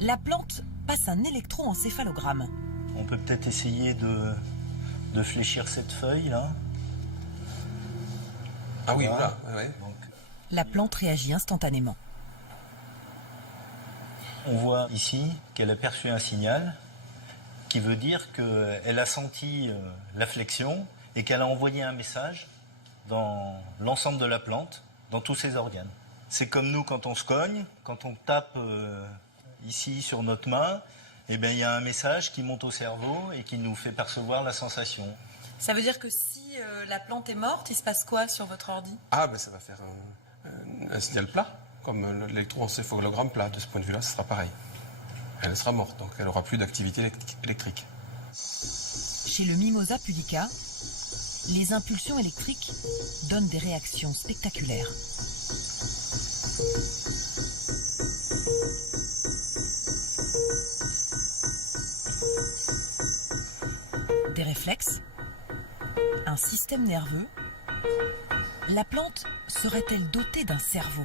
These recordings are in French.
la plante passe un électroencéphalogramme. On peut peut-être essayer de fléchir cette feuille là. Ah oui, Voilà. voilà. Ouais. Donc, La plante réagit instantanément. on voit ici qu'elle a perçu un signal qui veut dire qu'elle a senti la flexion et qu'elle a envoyé un message dans l'ensemble de la plante, dans tous ses organes. C'est comme nous quand on se cogne, quand on tape ici sur notre main, eh bien, il y a un message qui monte au cerveau et qui nous fait percevoir la sensation. Ça veut dire que si la plante est morte, il se passe quoi sur votre ordi? Ah, ben ça va faire un signal plat, comme l'électroencéphalogramme plat. De ce point de vue-là, ce sera pareil. Elle sera morte, donc elle n'aura plus d'activité électrique. Chez le Mimosa pudica, les impulsions électriques donnent des réactions spectaculaires. Des réflexes, un système nerveux. La plante serait-elle dotée d'un cerveau?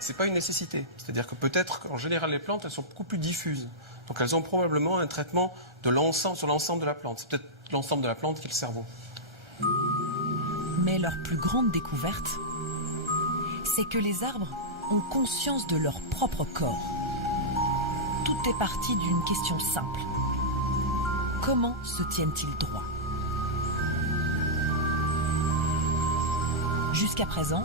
C'est pas une nécessité. C'est-à-dire que peut-être qu'en général, les plantes, elles sont beaucoup plus diffuses. Donc elles ont probablement un traitement de l'ensemble, sur l'ensemble de la plante. C'est peut-être l'ensemble de la plante qui est le cerveau. Mais leur plus grande découverte, c'est que les arbres ont conscience de leur propre corps. Tout est parti d'une question simple. Comment se tiennent-ils droit? Jusqu'à présent,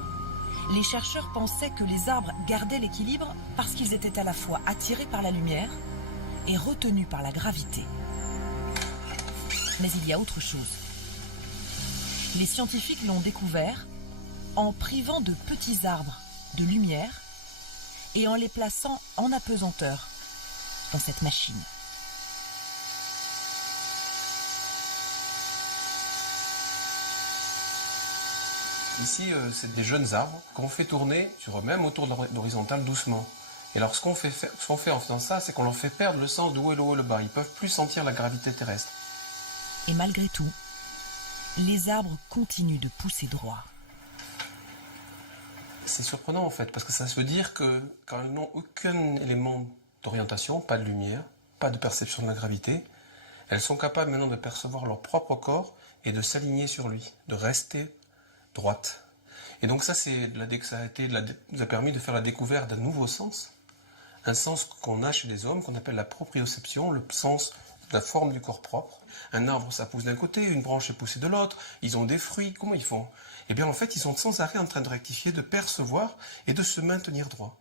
les chercheurs pensaient que les arbres gardaient l'équilibre parce qu'ils étaient à la fois attirés par la lumière et retenus par la gravité. Mais il y a autre chose. Les scientifiques l'ont découvert en privant de petits arbres de lumière et en les plaçant en apesanteur dans cette machine. Ici, c'est des jeunes arbres qu'on fait tourner même autour de l'horizontale doucement. Et alors, ce qu'on fait en faisant ça, c'est qu'on leur fait perdre le sens de où est le haut et le bas. Ils ne peuvent plus sentir la gravité terrestre. Et malgré tout, les arbres continuent de pousser droit. C'est surprenant en fait, parce que ça veut dire que quand elles n'ont aucun élément d'orientation, pas de lumière, pas de perception de la gravité, elles sont capables maintenant de percevoir leur propre corps et de s'aligner sur lui, de rester droite. Et donc ça, nous a permis de faire la découverte d'un nouveau sens, un sens qu'on a chez les hommes, qu'on appelle la proprioception, le sens de la forme du corps propre. Un arbre, ça pousse d'un côté, une branche est poussée de l'autre, ils ont des fruits, comment ils font? Eh bien en fait, ils sont sans arrêt en train de rectifier, de percevoir et de se maintenir droit.